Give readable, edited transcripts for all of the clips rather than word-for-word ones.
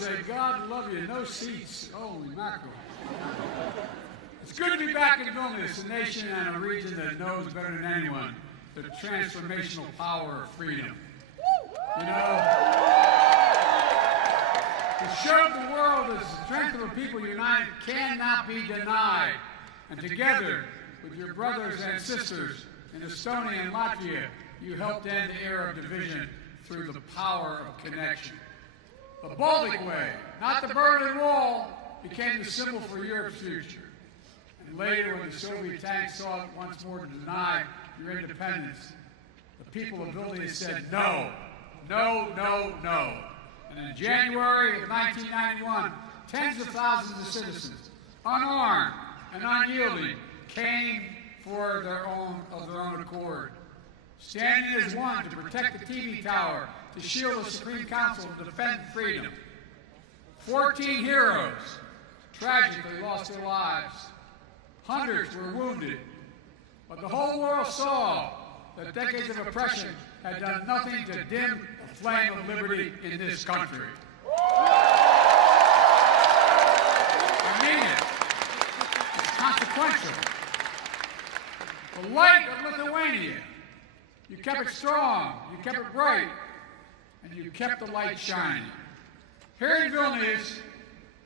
say, God love you, no seats. Holy mackerel. It's good to be back in Vilnius, a nation and a region that knows better than anyone the transformational power of freedom. You know, to show the world that the strength of a people united cannot be denied. And together with your brothers and sisters in Estonia and Latvia, you helped end the era of division through the power of connection. The Baltic Way, not the Berlin Wall, became the symbol for Europe's future. And later, when the Soviet tanks sought once more to deny your independence, the people of Vilnius said no, no, no, no. And in January of 1991, tens of thousands of citizens, unarmed and unyielding, came for their own accord, standing as one to protect the TV tower, to shield the Supreme Council, and defend freedom. 14 heroes tragically lost their lives. Hundreds were wounded. But the whole world saw that decades of oppression had done nothing to dim the flame of liberty in this country. I mean it. It's consequential. The light of Lithuania, you kept it strong, you kept it bright, and you kept the light shining. Here in Vilnius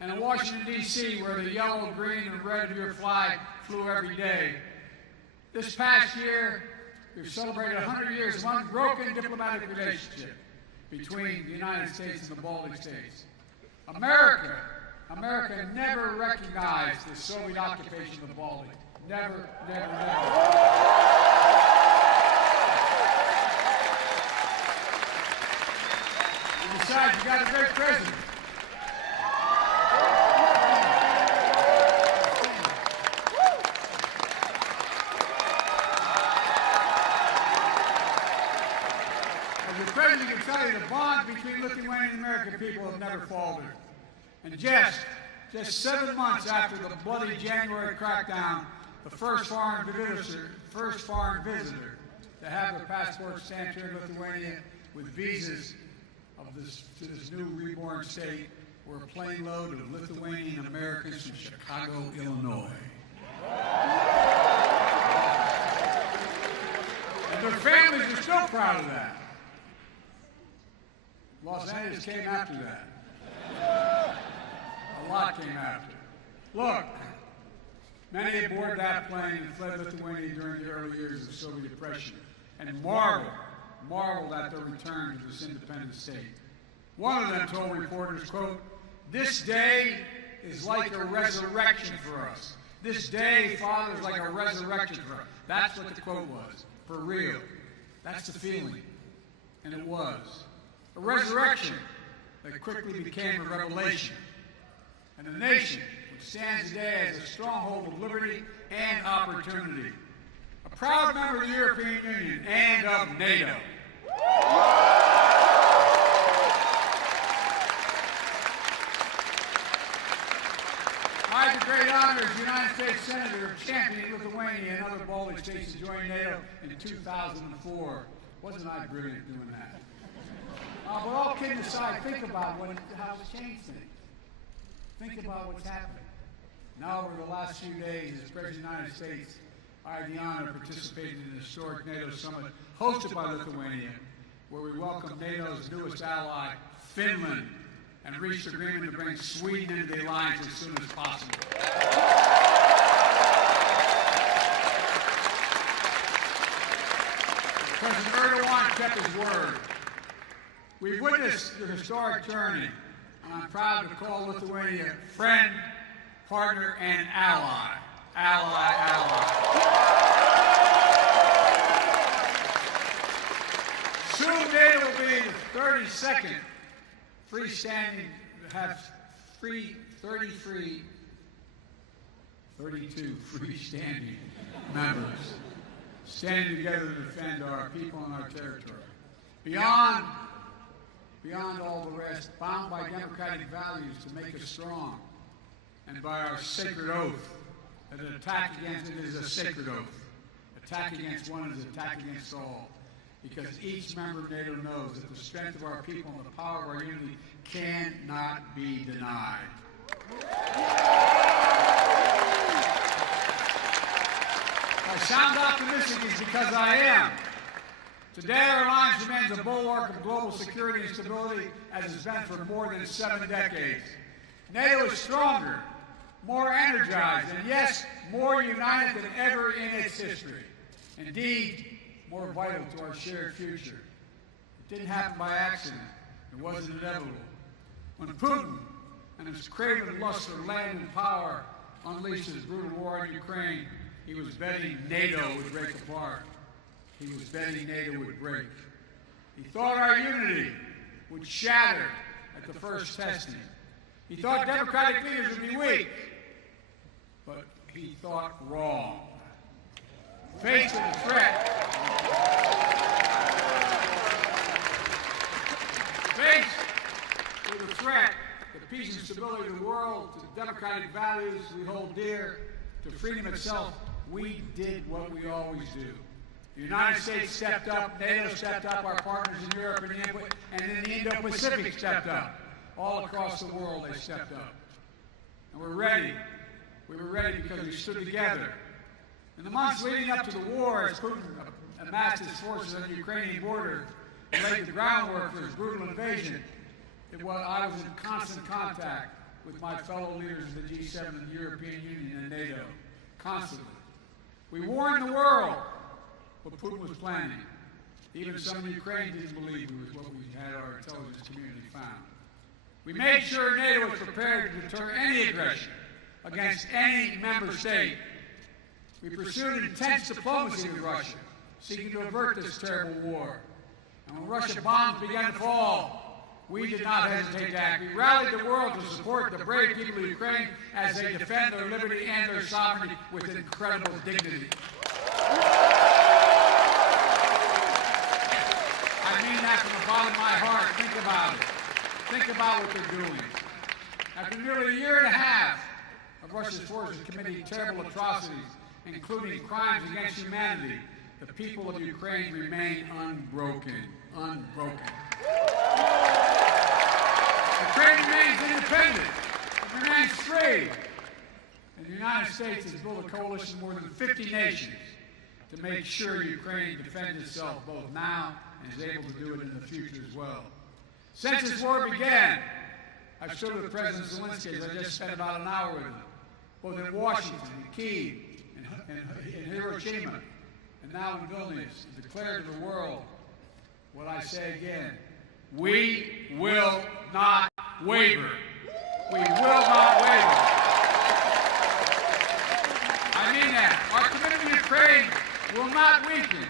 and in Washington, D.C., where the yellow, green, and red of your flag flew every day, this past year, we've celebrated 100 years of unbroken diplomatic relationship between the United States and the Baltic states. America never recognized the Soviet occupation of the Baltic. Never, never, never. And besides, you got a great president. As the president can tell you, the bond between Lithuanian and American people have never faltered. And just 7 months after the bloody January crackdown, the first foreign visitor to have their passport stamped here in Lithuania with visas to this new reborn state were a plane load of Lithuanian Americans from Chicago, Illinois. And their families are still proud of that. Los Angeles came after that. A lot came after. Look, many had boarded that plane and fled Lithuania during the early years of Soviet oppression and marveled at their return to this independent state. One of them told reporters, quote, "This day is like a resurrection for us. This day, Father, is like a resurrection for us." That's what the quote was, for real. That's the feeling. And it was. A resurrection that quickly became a revelation. And a nation which stands today as a stronghold of liberty and opportunity. A proud member of the European Union and of NATO. I had the great honor as United States Senator of championing Lithuania and other Baltic states to join NATO in 2004. Wasn't I brilliant doing that? But all kidding aside, think about how it's changed things. Think about what's happening. Now, over the last few days, as President of the United States, I had the honor of participating in the historic NATO summit hosted by Lithuania, where we welcomed NATO's newest ally, Finland, and reached agreement to bring Sweden into the alliance as soon as possible. President Erdogan kept his word. We've witnessed your historic journey, and I'm proud to call Lithuania friend, partner, and ally. Ally. Soon NATO will be the 32nd freestanding, have 32 freestanding members standing together to defend our people and our territory. Beyond all the rest, bound by democratic values to make us strong, and by our sacred oath, that an attack against it is a sacred oath. Attack against one is an attack against all. because each member of NATO knows that the strength of our people and the power of our unity cannot be denied. I sound optimistic is because I am. Today, our alliance remains a bulwark of global security and stability, as it's been for more than 7 decades. NATO is stronger, more energized, and yes, more united than ever in its history. Indeed, more vital to our shared future. It didn't happen by accident. It wasn't inevitable. When Putin and his craven lust for land and power unleashed his brutal war in Ukraine, he was betting NATO would break apart. He was betting NATO would break. He thought our unity would shatter at the first testing. He thought democratic leaders would be weak, but he thought wrong. Faced with the threat, the peace and stability of the world, to the democratic values we hold dear, to freedom itself, we did what we always do. The United States stepped up, NATO stepped up, our partners in Europe and in the Indo-Pacific stepped up. All across the world they stepped up. And we're ready. We were ready because we stood together. In the months leading up to the war, as Putin amassed his forces on the Ukrainian border and laid the groundwork for his brutal invasion, I was in constant contact with my fellow leaders of the G7 and the European Union and NATO, constantly. We warned the world what Putin was planning. Even some in Ukraine didn't believe it was what we had our intelligence community found. We made sure NATO was prepared to deter any aggression against any member state. We pursued intense diplomacy with Russia, seeking to avert this terrible war. And when Russian bombs began to fall, we did not hesitate to act. We rallied the world to support the brave people of Ukraine as they defend their liberty and their sovereignty with incredible dignity. I mean that from the bottom of my heart. Think about it. Think about what they're doing. After nearly a year and a half of Russia's forces committing terrible atrocities, including crimes against humanity, the people of Ukraine remain unbroken. Unbroken. Ukraine remains independent. It remains free. And the United States has built a coalition of more than 50 nations to make sure Ukraine defends itself both now and is able to do it in the future as well. Since this war began, I've stood with President Zelensky, as I just spent about an hour with him, both in Washington, in Kyiv, in Hiroshima, and now in Vilnius, to declare to the world what I say again: we will not waver. We will not waver. I mean that. Our commitment to Ukraine will not weaken.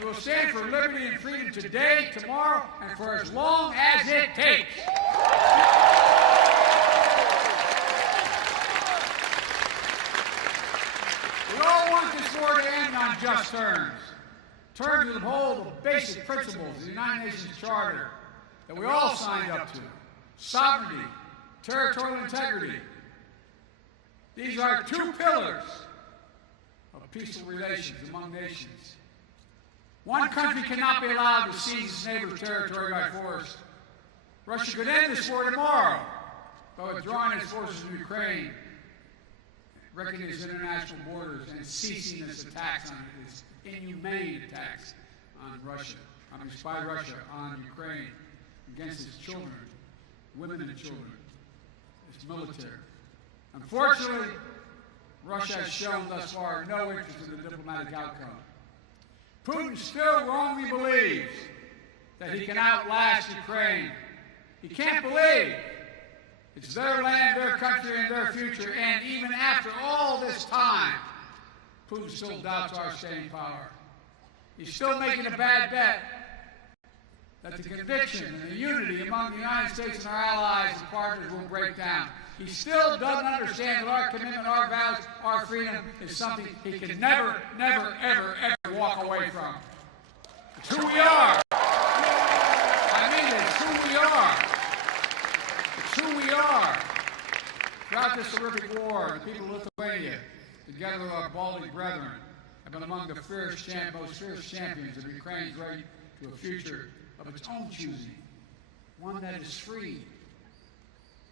We will stand for liberty and freedom today, tomorrow, and for as long as it takes. We all want this war to end on just terms. Terms that uphold the basic principles of the United Nations Charter that we all signed up to: sovereignty, territorial integrity. These are 2 pillars of peaceful relations among nations. One country cannot be allowed to seize its neighbor's territory by force. Russia could end this war tomorrow by withdrawing its forces from Ukraine, recognizing its international borders, and ceasing its attacks on its inhumane attacks on Russia, by Russia on Ukraine, against its children, women and children, its military. Unfortunately, Russia has shown thus far no interest in the diplomatic outcome. Putin still wrongly believes that he can outlast Ukraine. He can't believe it's their land, their country, and their future. And even after all this time, Putin still doubts our staying power. He's still making a bad bet that the conviction and the unity among the United States and our allies and partners will break down. He still doesn't understand that our commitment, our values, our freedom is something he can never, never, ever, ever walk away from. It's who we are. I mean it. It's who we are. It's who we are. Throughout this horrific war, the people of Lithuania, together with our Baltic brethren, have been among the most fierce champions of Ukraine's great to a future of its own choosing, one that is free,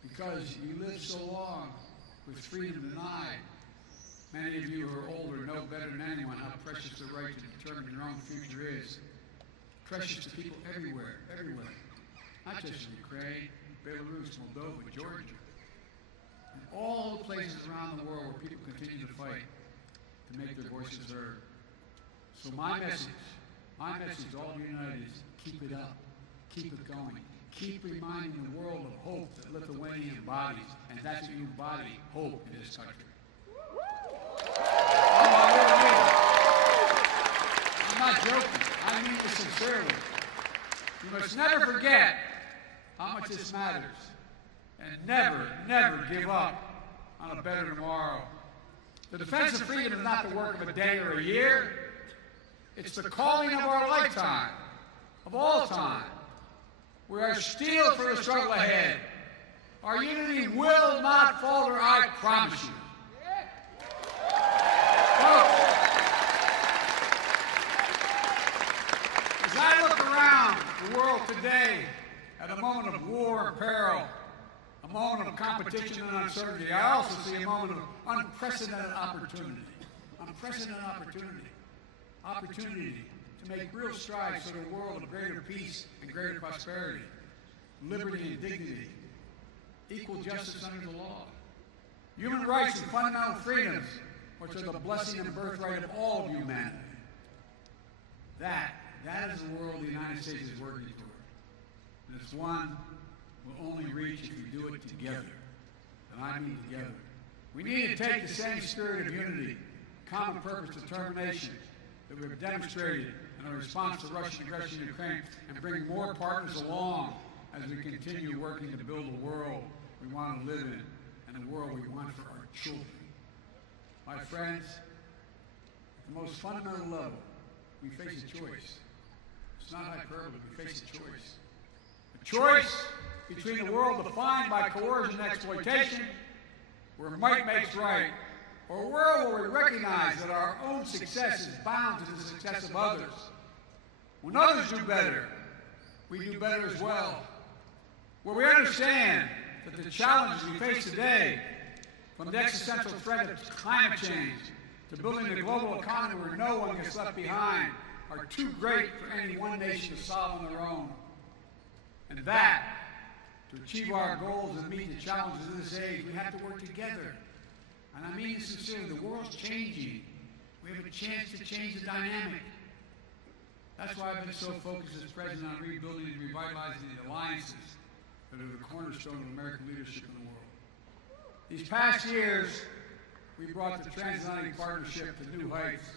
because you lived so long with freedom denied. Many of you who are older know better than anyone how precious the right to determine your own future is. Precious to people everywhere, not just in Ukraine, Belarus, Moldova, Georgia, and all the places around the world where people continue to fight to make their voices heard. So my message to all united is keep it up, keep it going, keep reminding the world of hope that Lithuania embodies, and that's what you embody, hope in this country. I'm not joking. I mean this sincerely. You must never forget how much this matters, and never, never give up on a better tomorrow. The defense of freedom is not the work of a day or a year. It's the calling of our lifetime, of all time. We are steeled for the struggle ahead. Our unity will not falter, I promise you. As I look around the world today at a moment of war and peril, a moment of competition and uncertainty, I also see a moment of unprecedented opportunity. Opportunity to make real strides toward a world of greater peace and greater prosperity, liberty and dignity, equal justice under the law, human rights and fundamental freedoms, which are the blessing and birthright of all of humanity. That is the world the United States is working toward. And it's one we'll only reach if we do it together. And I mean together. We need to take the same spirit of unity, common purpose, determination that we've demonstrated in our response to Russian aggression in Ukraine and bring more partners along as we continue working to build a world we want to live in and a world we want for our children. My friends, at the most fundamental level, we face a choice. It's not hyperbole, we face a choice. A choice between a world defined by coercion and exploitation, where might makes right, or a world where we recognize that our own success is bound to the success of others. When others do better, we do better as well. Where we understand that the challenges we face today, from the existential threat of climate change to building a global economy where no one gets left behind, are too great for any one nation to solve on their own. And that, to achieve our goals and meet the challenges of this age, we have to work together. And I mean sincerely, the world's changing. We have a chance to change the dynamic. That's why I've been so focused as president on rebuilding and revitalizing the alliances that are the cornerstone of American leadership in the world. These past years, we brought the transatlantic partnership to new heights,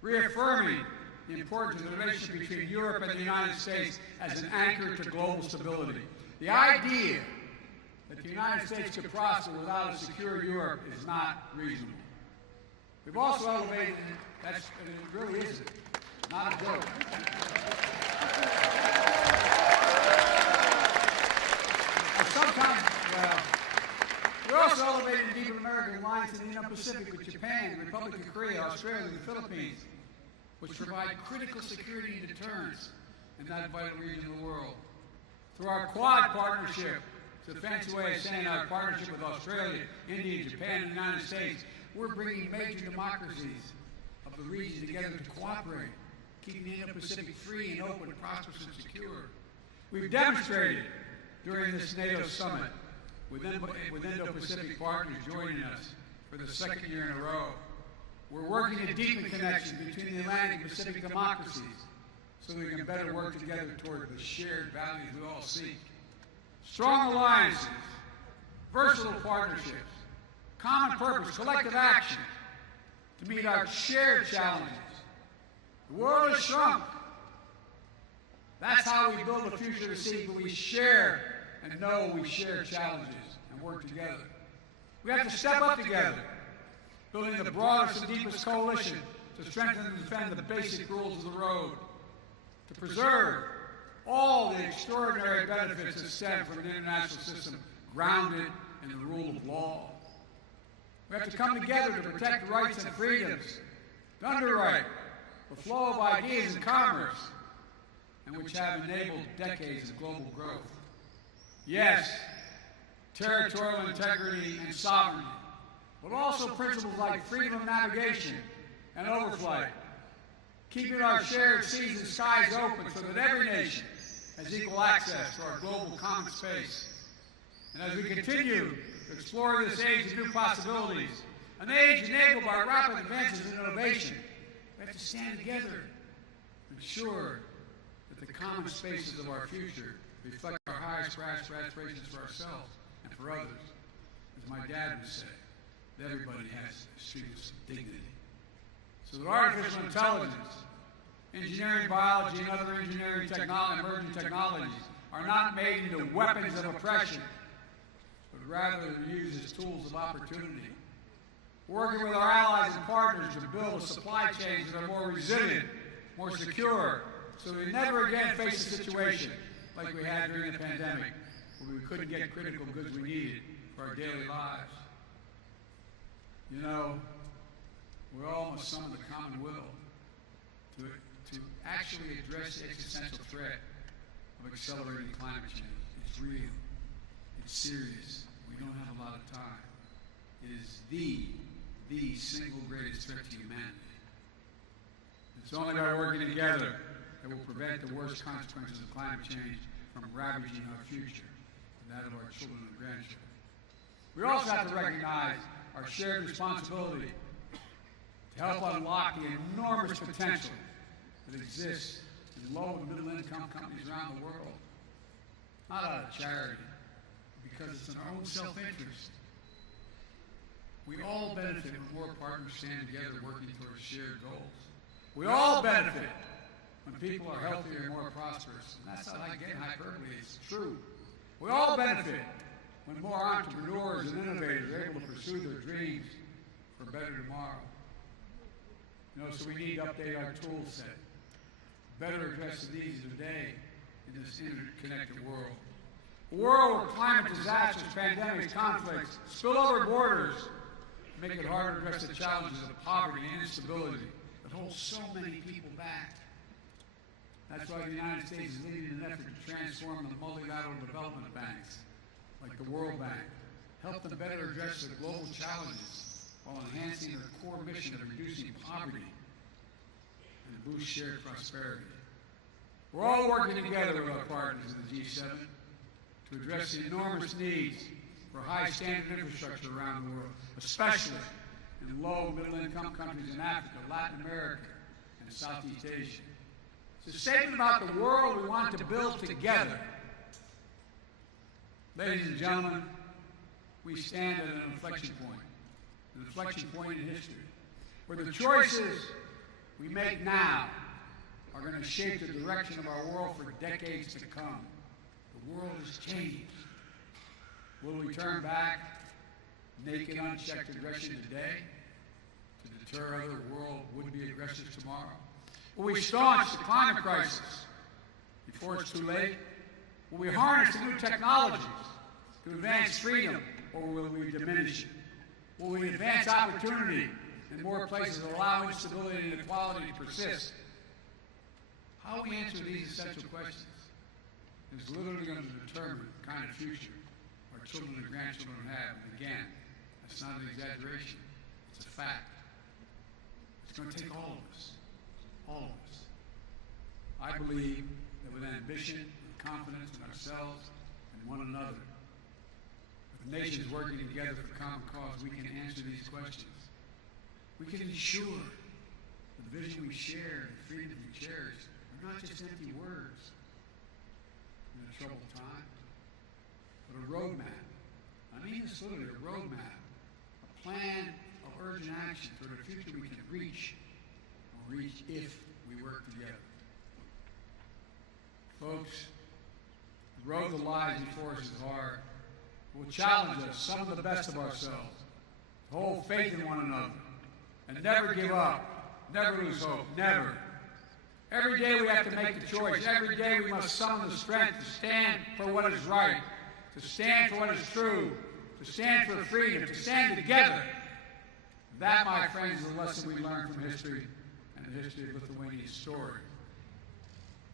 reaffirming the importance of the relationship between Europe and the United States as an anchor to global stability. The idea that the United States could prosper without a secure Europe is not reasonable. We've also elevated it, and it really isn't, not a joke. Sometimes, we also elevated the deep American alliance in the Indo-Pacific with Japan, the Republic of Korea, Australia, and the Philippines, which provide critical security and deterrence in that vital region of the world. Through our Quad partnership, it's a fancy way of saying our partnership with Australia, India, Japan, and the United States, we're bringing major democracies of the region together to cooperate, keeping the Indo-Pacific free and open, prosperous, and secure. We've demonstrated during this NATO summit, with Indo-Pacific partners joining us for the second year in a row. We're working to deepen connections between the Atlantic and Pacific democracies so we can better work together toward the shared values we all seek. Strong alliances, versatile partnerships, common purpose, collective action to meet our shared challenges. The world has shrunk. That's how we build a future to see that we share and know we share challenges and work together. We have to step up together, building the broadest and deepest coalition to strengthen and defend the basic rules of the road, to preserve all the extraordinary benefits that stem from an international system grounded in the rule of law. We have to come together to protect rights and freedoms, to underwrite the flow of ideas and commerce, and which have enabled decades of global growth. Yes, territorial integrity and sovereignty, but also principles like freedom of navigation and overflight, keeping our shared seas and skies open so that every nation has equal access to our global common space. And as we continue to explore this age of new possibilities, an age enabled by rapid advances in innovation, we have to stand together to ensure that the common spaces of our future reflect our highest aspirations for ourselves and for others. As my dad would say, that everybody has to treat with some dignity. So that artificial intelligence, engineering, biology, and other engineering emerging technologies are not made into weapons of oppression, but rather used as tools of opportunity. Working with our allies and partners to build a supply chains that are more resilient, more secure, so we never again face a situation like we had during the pandemic, where we couldn't get critical goods we needed for our daily lives. You know, we all must summon the common will to actually address the existential threat of accelerating climate change. It's real. It's serious. We don't have a lot of time. It is the single greatest threat to humanity. It's only by working together that will prevent the worst consequences of climate change from ravaging our future and that of our children and grandchildren. We also have to recognize our shared responsibility to help unlock the enormous potential that exists in low and middle income companies around the world. Not out of charity, because it's in our own self-interest. We all benefit when more partners stand together working towards shared goals. We all benefit when people are healthier and more prosperous. And that's not like getting hyperbole, it's true. We all benefit when more entrepreneurs and innovators are able to pursue their dreams for a better tomorrow. You know, so we need to update our tool set, better address the needs of today in this interconnected world. A world where climate disasters, pandemics, conflicts, spill over borders, make it harder to address the challenges of poverty and instability that hold so many people back. That's why the United States is leading an effort to transform the multilateral development banks, like the World Bank, help them better address their global challenges while enhancing their core mission of reducing poverty and boost shared prosperity. We're all working together with our partners in the G7 to address the enormous needs for high-standard infrastructure around the world, especially in low- and middle-income countries in Africa, Latin America, and Southeast Asia. It's a statement about the world we want to build together. Ladies and gentlemen, we stand at an inflection point in history, where the choices we make now are going to shape the direction of our world for decades to come. The world has changed. Will we turn back naked, unchecked aggression today to deter other world would-be aggressors tomorrow? Will we staunch the climate crisis before it's too late? Will we harness the new technologies to advance freedom, or will we diminish it? Will we advance opportunity in more places that allow instability and inequality to persist? How we answer these essential questions is literally going to determine the kind of future our children and grandchildren have. And again, that's not an exaggeration. It's a fact. It's going to take all of us. All of us. I believe that with ambition and confidence in ourselves and one another, with nations working together for common cause, we can answer these questions. We can ensure that the vision we share and the freedom we cherish are not just empty words in a troubled time, but a roadmap. I mean this literally, a roadmap, a plan of urgent action toward a future we can reach if we work together. Folks, the road that lies before us is hard. It will challenge us, some of the best of ourselves, to hold faith in one another, and never give up, never lose hope, never. Every day we have to make the choice. Every day we must summon the strength to stand for what is right, to stand for what is true, to stand for freedom, to stand together. That, my friends, is the lesson we learn from history and the history of Lithuania's story.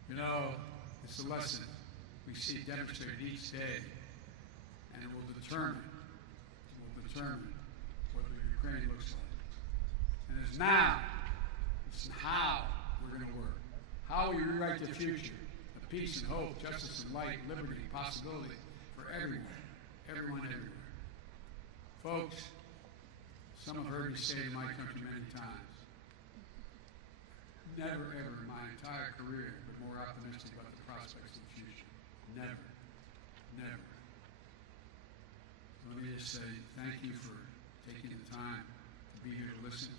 You know, it's a lesson we see demonstrated each day, and it will determine what Ukraine looks like. And it's now, it's how we're going to work. How we rewrite the future of peace and hope, justice and light, liberty and possibility for everyone, everywhere. Folks, some have heard me say in my country many times, never ever in my entire career been more optimistic about the prospects of the future. Never. Let me just say thank you for taking the time to be here to listen.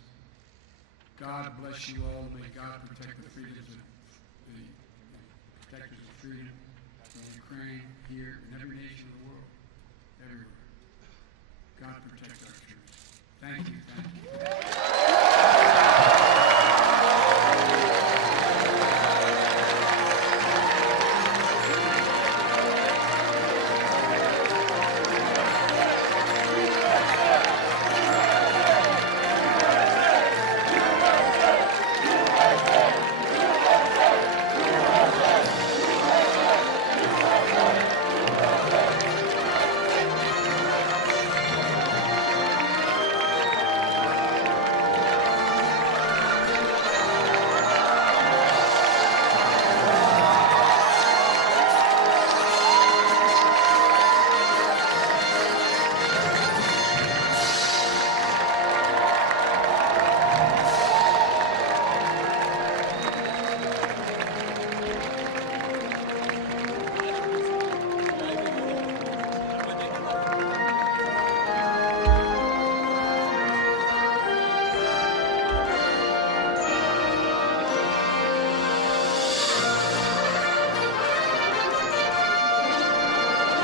God bless you all. May God protect the freedoms of the protectors of freedom in Ukraine, here, in every nation of the world, everywhere. God protect our troops. Thank you.